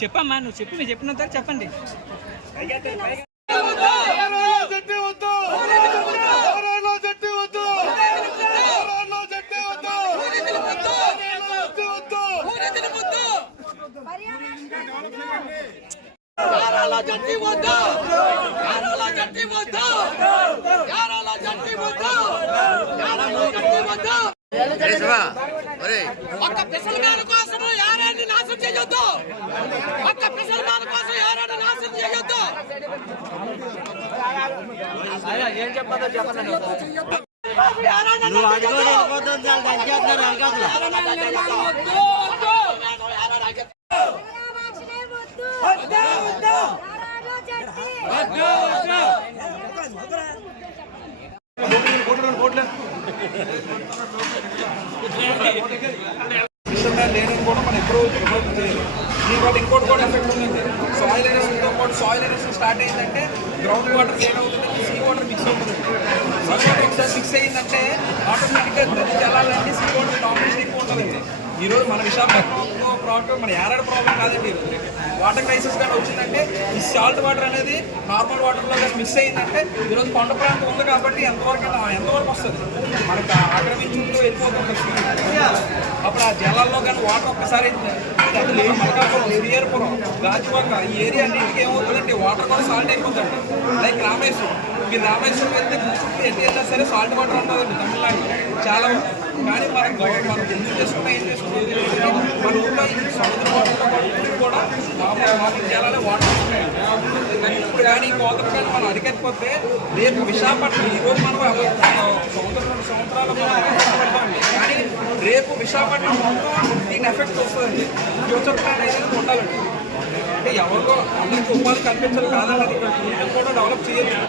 చెప్పమ్మా నువ్వు చెప్పు మీరు చెప్పినంత చెప్పండి. ఒక్క పిసల మేల కోసం యారాన్ని నాశనం చేయొద్దు. ఒక్క పిసల మేల కోసం యారాన్ని నాశనం చేయొద్దు. ఏం చెప్పాలో చెప్పండి. లేని కూడా మనం ఎప్పుడో చేయాలి. దీనివల్ల ఇంకోటి కూడా ఎఫెక్ట్ ఉందండి. సాయిల్ ఎరోషన్తో పాటు సాయిల్ ఎరోషన్ స్టార్ట్ అయిందంటే గ్రౌండ్ వాటర్ లేట్ అవుతుంది, సీ వాటర్ మిక్స్ అవుతుంది. సీ వాటర్ ఒకసారి మిక్స్ అయిందంటే ఆటోమేటిక్గా నది జలాలన్నీ సీ వాటర్ డామినేషన్ ఎక్కువ ఉంటుందండి. ఈరోజు మన విశాఖపట్నంలో ప్రాబ్లం మన యారాడ ప్రాబ్లం కాదండి. వాటర్ క్రైసిస్ కానీ వచ్చిందంటే ఈ సాల్ట్ వాటర్ అనేది నార్మల్ వాటర్లో కానీ మిక్స్ అయిందంటే ఈరోజు కొండ ప్రాంతం ఉంది కాబట్టి ఎంతవరకు వస్తుంది మనకు ఆక్రమించుకుంటూ వెళ్ళిపోతుంది. అప్పుడు ఆ జలాల్లో కానీ వాటర్ ఒక్కసారి మల్కాపురం, శ్రీహరిపురం, గాజువాక ఈ ఏరియా అన్నింటికి ఏమవుతుందంటే వాటర్ కూడా సాల్ట్ అయిపోతుంది. లైక్ రామేశ్వరం, మీరు రామేశ్వరం వెళ్తే చుట్టూ ఎటు వెళ్ళినా సరే సాల్ట్ వాటర్ ఉంటుందండి తమిళనాడులో చాలా. కానీ మనం ఎందుకు చేసుకున్నా ఏం చేసుకున్నా మన ఊళ్ళో సముద్ర వాటర్తో పాటు కూడా మామూలు జలాలే వాటర్ వస్తున్నాయి. ఇప్పుడు కానీ కోతలు కానీ మనం అరికెత్తిపోతే రేపు విశాఖపట్నం ఈరోజు మనం సంవత్సరాలు పడతామండి. కానీ రేపు విశాఖపట్నం మొత్తం దీని ఎఫెక్ట్ వస్తుందండి. ఫ్యూచర్ ప్లాన్ అయితే ఉండాలండి. అంటే ఎవరికో అందరికీ ఉపాధి కల్పించాలి కాదన్నది ఇక్కడ కూడా డెవలప్ చేయొచ్చు.